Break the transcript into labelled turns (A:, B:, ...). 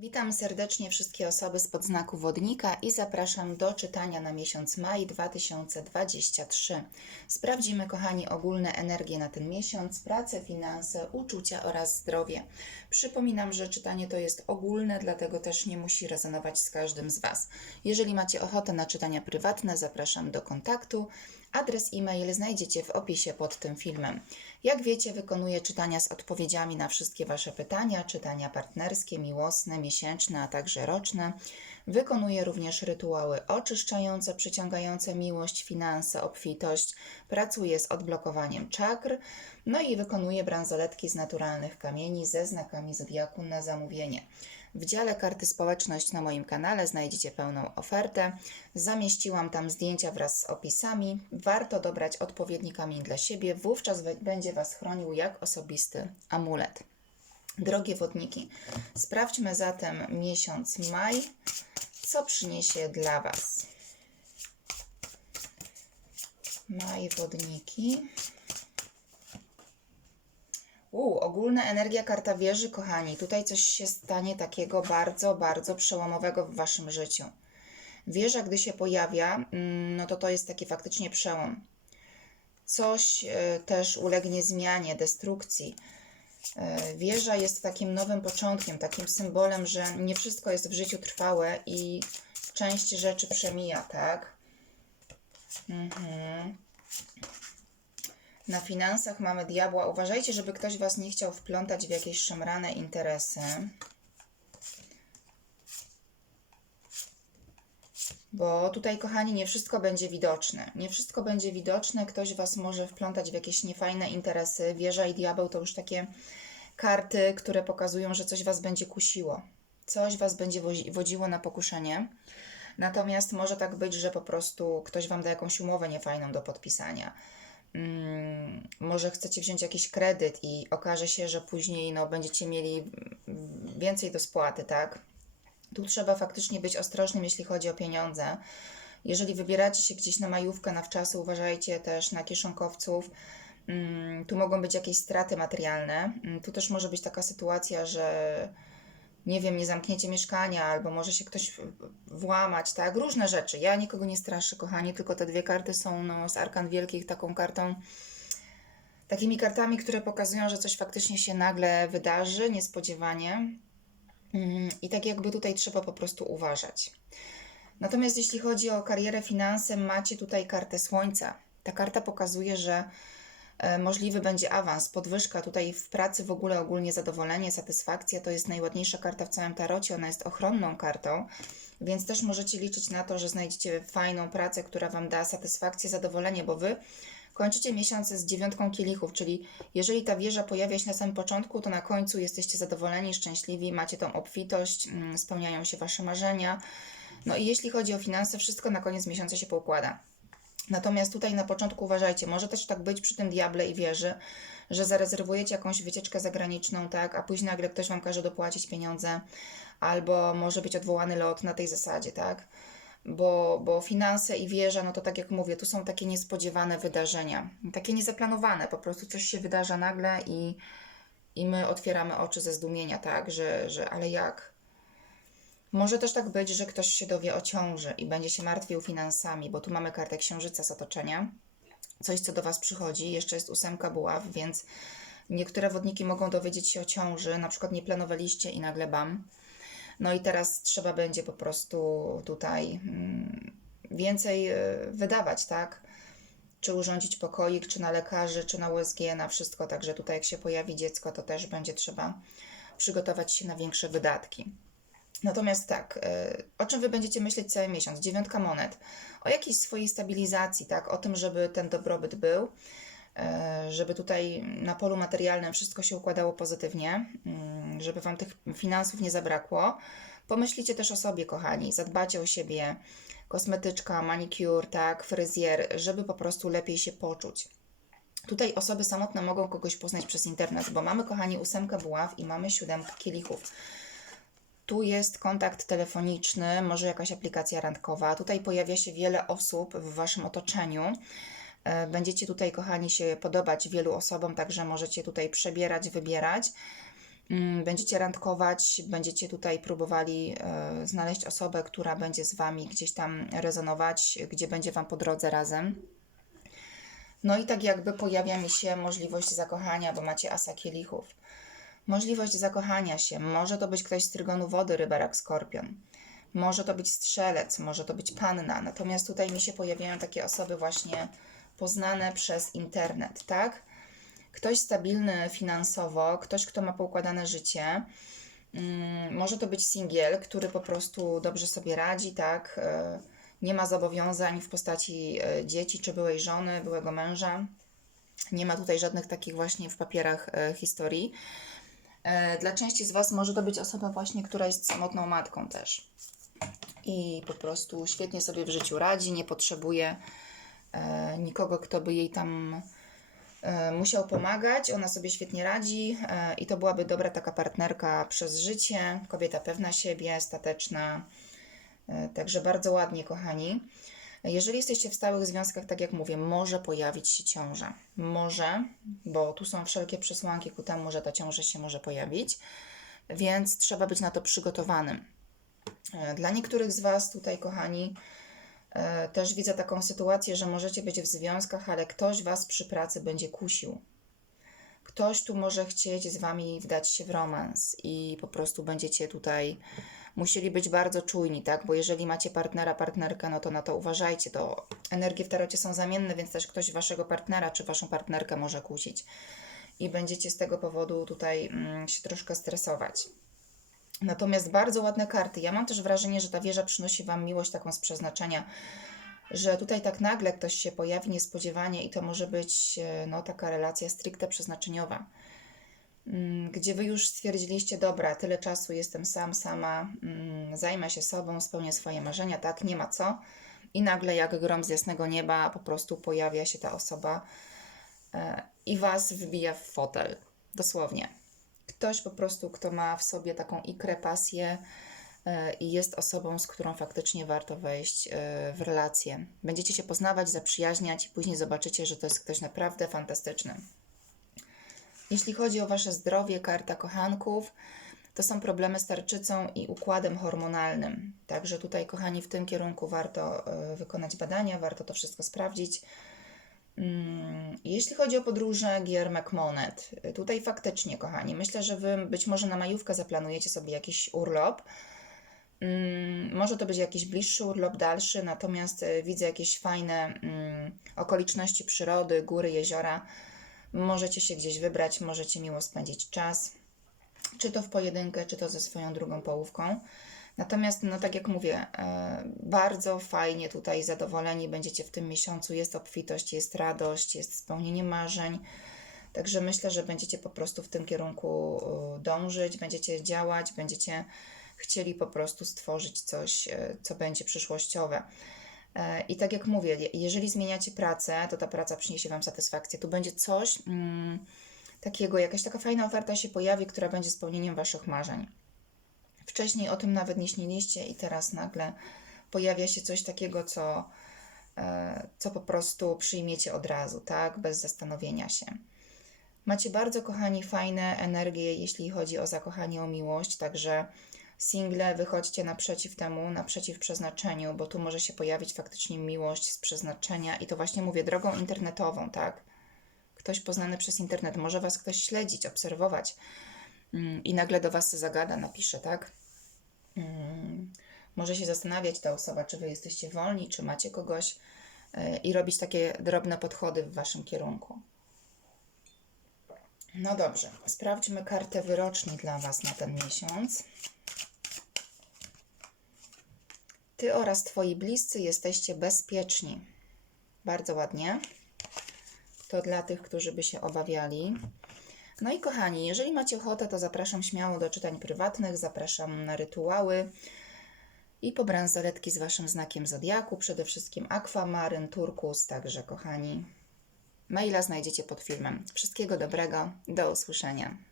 A: Witam serdecznie wszystkie osoby z podznaku wodnika i zapraszam do czytania na miesiąc maj 2023. Sprawdzimy, kochani, ogólne energie na ten miesiąc, pracę, finanse, uczucia oraz zdrowie. Przypominam, że czytanie to jest ogólne, dlatego też nie musi rezonować z każdym z Was. Jeżeli macie ochotę na czytania prywatne, zapraszam do kontaktu. Adres e-mail znajdziecie w opisie pod tym filmem. Jak wiecie, wykonuję czytania z odpowiedziami na wszystkie Wasze pytania, czytania partnerskie, miłosne, miesięczne, a także roczne. Wykonuję również rytuały oczyszczające, przyciągające miłość, finanse, obfitość. Pracuję z odblokowaniem czakr. No i wykonuję bransoletki z naturalnych kamieni ze znakami zodiaku na zamówienie. W dziale karty społeczność na moim kanale znajdziecie pełną ofertę. Zamieściłam tam zdjęcia wraz z opisami. Warto dobrać odpowiedni kamień dla siebie, wówczas będzie Was chronił jak osobisty amulet. Drogie wodniki, sprawdźmy zatem miesiąc maj, co przyniesie dla Was. Maj wodniki. Ogólna energia karta wieży, kochani. Tutaj coś się stanie takiego bardzo, bardzo przełomowego w waszym życiu. Wieża, gdy się pojawia, mm, no to to jest taki faktycznie przełom. Coś e, też ulegnie zmianie, destrukcji. E, Wieża jest takim nowym początkiem, takim symbolem, że nie wszystko jest w życiu trwałe i część rzeczy przemija, tak? Mhm. Na finansach mamy diabła. Uważajcie, żeby ktoś Was nie chciał wplątać w jakieś szemrane interesy. Bo tutaj, kochani, nie wszystko będzie widoczne. Nie wszystko będzie widoczne. Ktoś Was może wplątać w jakieś niefajne interesy. Wieża i diabeł to już takie karty, które pokazują, że coś Was będzie kusiło. Coś Was będzie wodziło na pokuszenie. Natomiast może tak być, że po prostu ktoś Wam da jakąś umowę niefajną do podpisania. Mm, może chcecie wziąć jakiś kredyt i okaże się, że później no, będziecie mieli więcej do spłaty, tak? Tu trzeba faktycznie być ostrożnym, jeśli chodzi o pieniądze. Jeżeli wybieracie się gdzieś na majówkę, na wczasy, uważajcie też na kieszonkowców. Mm, Tu mogą być jakieś straty materialne. Mm, Tu też może być taka sytuacja, że nie wiem, nie zamkniecie mieszkania, albo może się ktoś włamać, tak? Różne rzeczy. Ja nikogo nie straszę, kochani, tylko te dwie karty są no, z arkan wielkich taką kartą, takimi kartami, które pokazują, że coś faktycznie się nagle wydarzy, niespodziewanie. Mm, I tak jakby tutaj trzeba po prostu uważać. Natomiast jeśli chodzi o karierę, finanse, macie tutaj kartę Słońca. Ta karta pokazuje, że możliwy będzie awans, podwyżka tutaj w pracy, w ogóle ogólnie zadowolenie, satysfakcja. To jest najładniejsza karta w całym tarocie, ona jest ochronną kartą, więc też możecie liczyć na to, że znajdziecie fajną pracę, która Wam da satysfakcję, zadowolenie, bo Wy kończycie miesiące z dziewiątką kielichów, czyli jeżeli ta wieża pojawia się na samym początku, to na końcu jesteście zadowoleni, szczęśliwi, macie tą obfitość, mm, spełniają się Wasze marzenia. No i jeśli chodzi o finanse, wszystko na koniec miesiąca się poukłada. Natomiast tutaj na początku uważajcie, może też tak być przy tym diable i wieży, że zarezerwujecie jakąś wycieczkę zagraniczną, tak, a później nagle ktoś wam każe dopłacić pieniądze, albo może być odwołany lot na tej zasadzie, tak? Bo, bo finanse i wieża, no to tak jak mówię, tu są takie niespodziewane wydarzenia, takie niezaplanowane, po prostu coś się wydarza nagle i, i my otwieramy oczy ze zdumienia, tak, że, że ale jak? Może też tak być, że ktoś się dowie o ciąży i będzie się martwił finansami, bo tu mamy kartę księżyca z otoczenia. Coś, co do Was przychodzi. Jeszcze jest ósemka buław, więc niektóre wodniki mogą dowiedzieć się o ciąży, na przykład nie planowaliście i nagle bam. No i teraz trzeba będzie po prostu tutaj mm, więcej y, wydawać, tak? Czy urządzić pokoik, czy na lekarzy, czy na USG, na wszystko. Także tutaj, jak się pojawi dziecko, to też będzie trzeba przygotować się na większe wydatki. Natomiast tak, y, o czym Wy będziecie myśleć cały miesiąc? Dziewiątka monet. O jakiejś swojej stabilizacji, tak? O tym, żeby ten dobrobyt był, y, żeby tutaj na polu materialnym wszystko się układało pozytywnie, mm, żeby Wam tych finansów nie zabrakło. Pomyślicie też o sobie, kochani, zadbacie o siebie, kosmetyczka, manicure, tak, fryzjer, żeby po prostu lepiej się poczuć. Tutaj osoby samotne mogą kogoś poznać przez internet, bo mamy, kochani, ósemkę buław i mamy siódemkę kielichów. Tu jest kontakt telefoniczny, może jakaś aplikacja randkowa. Tutaj pojawia się wiele osób w Waszym otoczeniu. E, Będziecie tutaj, kochani, się podobać wielu osobom, także możecie tutaj przebierać, wybierać. Mm, Będziecie randkować, będziecie tutaj próbowali e, znaleźć osobę, która będzie z Wami gdzieś tam rezonować, gdzie będzie Wam po drodze razem. No i tak jakby pojawia mi się możliwość zakochania, bo macie asa kielichów. Możliwość zakochania się. Może to być ktoś z trygonu wody, rybarak, skorpion. Może to być strzelec, może to być panna. Natomiast tutaj mi się pojawiają takie osoby właśnie poznane przez internet, tak? Ktoś stabilny finansowo, ktoś, kto ma poukładane życie. Mm, Może to być singiel, który po prostu dobrze sobie radzi, tak? E, Nie ma zobowiązań w postaci e, dzieci, czy byłej żony, byłego męża. Nie ma tutaj żadnych takich właśnie w papierach e, historii. E, Dla części z Was może to być osoba właśnie, która jest samotną matką też. I po prostu świetnie sobie w życiu radzi, nie potrzebuje e, nikogo, kto by jej tam e, musiał pomagać. Ona sobie świetnie radzi i to byłaby dobra taka partnerka przez życie. Kobieta pewna siebie, stateczna. Także bardzo ładnie, kochani. Jeżeli jesteście w stałych związkach, tak jak mówię, może pojawić się ciąża. Może, bo tu są wszelkie przesłanki ku temu, że ta ciąża się może pojawić, więc trzeba być na to przygotowanym. E, Dla niektórych z Was tutaj, kochani, e, też widzę taką sytuację, że możecie być w związkach, ale ktoś Was przy pracy będzie kusił. Ktoś tu może chcieć z Wami wdać się w romans i po prostu będziecie tutaj musieli być bardzo czujni, tak? Bo jeżeli macie partnera, partnerkę, no to na to uważajcie. To energie w tarocie są zamienne, więc też ktoś waszego partnera czy waszą partnerkę może kusić. I będziecie z tego powodu tutaj mm, się troszkę stresować. Natomiast bardzo ładne karty. Ja mam też wrażenie, że ta wieża przynosi Wam miłość taką z przeznaczenia, że tutaj tak nagle ktoś się pojawi niespodziewanie i to może być e, no, taka relacja stricte przeznaczeniowa, gdzie Wy już stwierdziliście, dobra, tyle czasu jestem sam, sama, mm, zajmę się sobą, spełnię swoje marzenia, tak, nie ma co. I nagle jak grom z jasnego nieba po prostu pojawia się ta osoba e, i Was wbija w fotel, dosłownie. Ktoś po prostu, kto ma w sobie taką ikrę, pasję e, i jest osobą, z którą faktycznie warto wejść e, w relację. Będziecie się poznawać, zaprzyjaźniać i później zobaczycie, że to jest ktoś naprawdę fantastyczny. Jeśli chodzi o Wasze zdrowie, karta kochanków, to są problemy z tarczycą i układem hormonalnym. Także tutaj, kochani, w tym kierunku warto e, wykonać badania, warto to wszystko sprawdzić. Mm, Jeśli chodzi o podróże, Giermek Monet, tutaj faktycznie, kochani, myślę, że Wy być może na majówkę zaplanujecie sobie jakiś urlop. Mm, Może to być jakiś bliższy urlop, dalszy, natomiast e, widzę jakieś fajne mm, okoliczności przyrody, góry, jeziora. Możecie się gdzieś wybrać, możecie miło spędzić czas, czy to w pojedynkę, czy to ze swoją drugą połówką. Natomiast, no tak jak mówię, e, bardzo fajnie tutaj zadowoleni będziecie w tym miesiącu. Jest obfitość, jest radość, jest spełnienie marzeń. Także myślę, że będziecie po prostu w tym kierunku e, dążyć, będziecie działać, będziecie chcieli po prostu stworzyć coś, e, co będzie przyszłościowe. I tak jak mówię, je- jeżeli zmieniacie pracę, to ta praca przyniesie Wam satysfakcję. Tu będzie coś mm, takiego, jakaś taka fajna oferta się pojawi, która będzie spełnieniem Waszych marzeń. Wcześniej o tym nawet nie śniliście i teraz nagle pojawia się coś takiego, co, e, co po prostu przyjmiecie od razu, tak? Bez zastanowienia się. Macie bardzo, kochani, fajne energie, jeśli chodzi o zakochanie, o miłość, także single, wychodźcie naprzeciw temu, naprzeciw przeznaczeniu, bo tu może się pojawić faktycznie miłość z przeznaczenia i to właśnie mówię drogą internetową, tak? Ktoś poznany przez internet, może Was ktoś śledzić, obserwować mm, i nagle do Was zagada, napisze, tak? Mm, Może się zastanawiać ta osoba, czy Wy jesteście wolni, czy macie kogoś e, i robić takie drobne podchody w Waszym kierunku. No dobrze, sprawdźmy kartę wyroczni dla Was na ten miesiąc. Ty oraz Twoi bliscy jesteście bezpieczni. Bardzo ładnie. To dla tych, którzy by się obawiali. No i kochani, jeżeli macie ochotę, to zapraszam śmiało do czytań prywatnych, zapraszam na rytuały i po bransoletki z Waszym znakiem zodiaku, przede wszystkim akwamaryn, turkus, także kochani. Maila znajdziecie pod filmem. Wszystkiego dobrego, do usłyszenia.